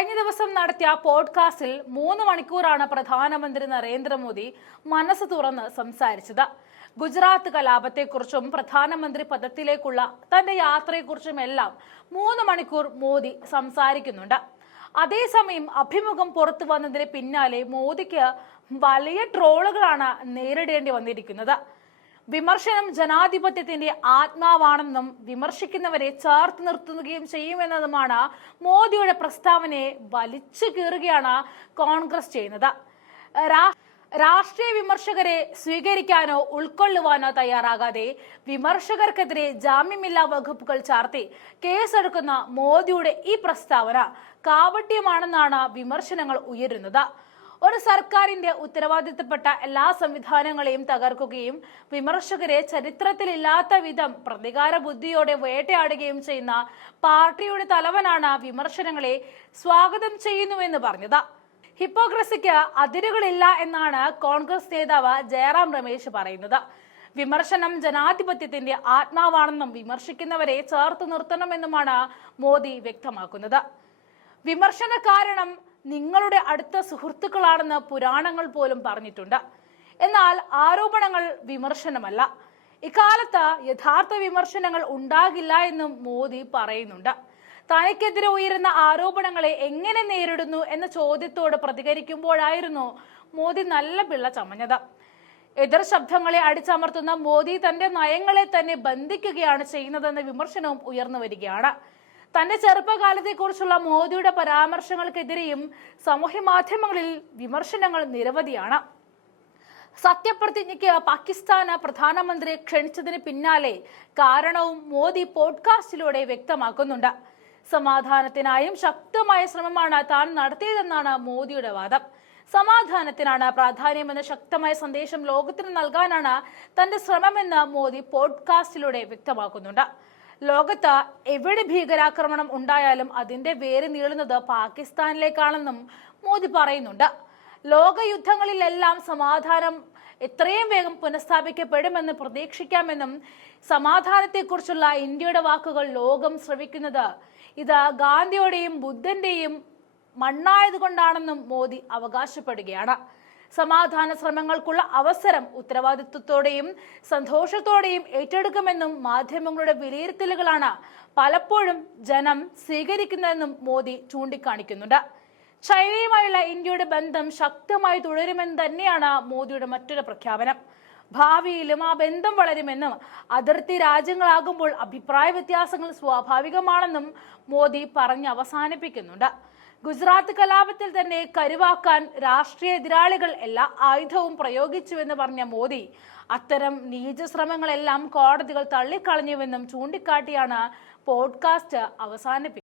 കഴിഞ്ഞ ദിവസം നടത്തിയ പോഡ്കാസ്റ്റിൽ 3 മണിക്കൂറാണ് പ്രധാനമന്ത്രി നരേന്ദ്രമോദി മനസ്സ് തുറന്ന് സംസാരിച്ചത്. ഗുജറാത്ത് കലാപത്തെക്കുറിച്ചും പ്രധാനമന്ത്രി പദത്തിലേക്കുള്ള തന്റെ യാത്രയെക്കുറിച്ചുമെല്ലാം 3 മണിക്കൂർ മോദി സംസാരിക്കുന്നുണ്ട്. അതേസമയം അഭിമുഖം പുറത്തു വന്നതിന് പിന്നാലെ മോദിക്ക് വലിയ ട്രോളുകളാണ് നേരിടേണ്ടി വന്നിരിക്കുന്നത്. വിമർശനം ജനാധിപത്യത്തിന്റെ ആത്മാവാണെന്നും വിമർശിക്കുന്നവരെ ചേർത്ത് നിർത്തുകയും ചെയ്യുമെന്നതുമാണ് മോദിയുടെ പ്രസ്താവനയെ വലിച്ചു കീറുകയാണ് കോൺഗ്രസ് ചെയ്യുന്നത്. രാഷ്ട്രീയ വിമർശകരെ സ്വീകരിക്കാനോ ഉൾക്കൊള്ളുവാനോ തയ്യാറാകാതെ വിമർശകർക്കെതിരെ ജാമ്യമില്ലാ വകുപ്പുകൾ ചാർത്തി കേസെടുക്കുന്ന മോദിയുടെ ഈ പ്രസ്താവന കാപട്യമാണെന്നാണ് വിമർശനങ്ങൾ ഉയരുന്നത്. ഒരു സർക്കാരിന്റെ ഉത്തരവാദിത്തപ്പെട്ട എല്ലാ സംവിധാനങ്ങളെയും തകർക്കുകയും വിമർശകരെ ചരിത്രത്തിലില്ലാത്ത വിധം പ്രതികാര ബുദ്ധിയോടെ വേട്ടയാടുകയും ചെയ്യുന്ന പാർട്ടിയുടെ തലവനാണ് വിമർശനങ്ങളെ സ്വാഗതം ചെയ്യുന്നുവെന്ന് പറഞ്ഞത്. ഹിപ്പോക്രസിക്ക് അതിരുകളില്ല എന്നാണ് കോൺഗ്രസ് നേതാവ് ജയറാം രമേശ് പറയുന്നത്. വിമർശനം ജനാധിപത്യത്തിന്റെ ആത്മാവാണെന്നും വിമർശിക്കുന്നവരെ ചേർത്ത് നിർത്തണമെന്നുമാണ് മോദി വ്യക്തമാക്കുന്നത്. വിമർശന കാരണം നിങ്ങളുടെ അടുത്ത സുഹൃത്തുക്കളാണെന്ന് പുരാണങ്ങൾ പോലും പറഞ്ഞിട്ടുണ്ട്. എന്നാൽ ആരോപണങ്ങൾ വിമർശനമല്ല. ഇക്കാലത്ത് യഥാർത്ഥ വിമർശനങ്ങൾ ഉണ്ടാകില്ല എന്നും മോദി പറയുന്നുണ്ട്. തനിക്കെതിരെ ഉയരുന്ന ആരോപണങ്ങളെ എങ്ങനെ നേരിടുന്നു എന്ന ചോദ്യത്തോട് പ്രതികരിക്കുമ്പോഴായിരുന്നു മോദി നല്ല പിള്ള ചമഞ്ഞത്. എതിർ ശബ്ദങ്ങളെ അടിച്ചമർത്തുന്ന മോദി തന്റെ നയങ്ങളെ തന്നെ ബന്ധിക്കുകയാണ് ചെയ്യുന്നതെന്ന വിമർശനവും ഉയർന്നു വരികയാണ്. തന്റെ ചെറുപ്പകാലത്തെ കുറിച്ചുള്ള മോദിയുടെ പരാമർശങ്ങൾക്കെതിരെയും സാമൂഹ്യ മാധ്യമങ്ങളിൽ വിമർശനങ്ങൾ നിരവധിയാണ്. സത്യപ്രതിജ്ഞയ്ക്ക് പാകിസ്ഥാന് പ്രധാനമന്ത്രിയെ ക്ഷണിച്ചതിന് പിന്നാലെ കാരണവും മോദി പോഡ്കാസ്റ്റിലൂടെ വ്യക്തമാക്കുന്നുണ്ട്. സമാധാനത്തിനായും ശക്തമായ ശ്രമമാണ് താൻ നടത്തിയതെന്നാണ് മോദിയുടെ വാദം. സമാധാനത്തിനാണ് പ്രാധാന്യമെന്ന ശക്തമായ സന്ദേശം ലോകത്തിന് നൽകാനാണ് തന്റെ ശ്രമമെന്ന് മോദി പോഡ്കാസ്റ്റിലൂടെ വ്യക്തമാക്കുന്നുണ്ട്. ലോകത്ത് എവിടെ ഭീകരാക്രമണം ഉണ്ടായാലും അതിന്റെ വേര് നീളുന്നത് പാകിസ്ഥാനിലേക്കാണെന്നും മോദി പറയുന്നുണ്ട്. ലോകയുദ്ധങ്ങളിലെല്ലാം സമാധാനം എത്രയും വേഗം പുനഃസ്ഥാപിക്കപ്പെടുമെന്ന് പ്രതീക്ഷിക്കാമെന്നും സമാധാനത്തെക്കുറിച്ചുള്ള ഇന്ത്യയുടെ വാക്കുകൾ ലോകം ശ്രവിക്കുന്നത് ഇത് ഗാന്ധിയുടെയും ബുദ്ധന്റെയും മണ്ണായതുകൊണ്ടാണെന്നും മോദി അവകാശപ്പെടുകയാണ്. സമാധാന ശ്രമങ്ങൾക്കുള്ള അവസരം ഉത്തരവാദിത്വത്തോടെയും സന്തോഷത്തോടെയും ഏറ്റെടുക്കുമെന്നും മാധ്യമങ്ങളുടെ വിലയിരുത്തലുകളാണ് പലപ്പോഴും ജനം സ്വീകരിക്കുന്നതെന്നും മോദി ചൂണ്ടിക്കാണിക്കുന്നുണ്ട്. ചൈനയുമായുള്ള ഇന്ത്യയുടെ ബന്ധം ശക്തമായി തുടരുമെന്ന് തന്നെയാണ് മോദിയുടെ മറ്റൊരു പ്രഖ്യാപനം. ഭാവിയിലും ആ ബന്ധം വളരുമെന്നും അതിർത്തി രാജ്യങ്ങളാകുമ്പോൾ അഭിപ്രായ വ്യത്യാസങ്ങൾ സ്വാഭാവികമാണെന്നും മോദി പറഞ്ഞ് അവസാനിപ്പിക്കുന്നുണ്ട്. ഗുജറാത്ത് കലാപത്തിൽ തന്നെ കരുവാക്കാൻ രാഷ്ട്രീയ എതിരാളികൾ എല്ലാ ആയുധവും പ്രയോഗിച്ചുവെന്ന് പറഞ്ഞ മോദി അത്തരം നീച ശ്രമങ്ങളെല്ലാം കോടതികൾ തള്ളിക്കളഞ്ഞുവെന്നും ചൂണ്ടിക്കാട്ടിയാണ് പോഡ്കാസ്റ്റ് അവസാനിപ്പിക്കുന്നത്.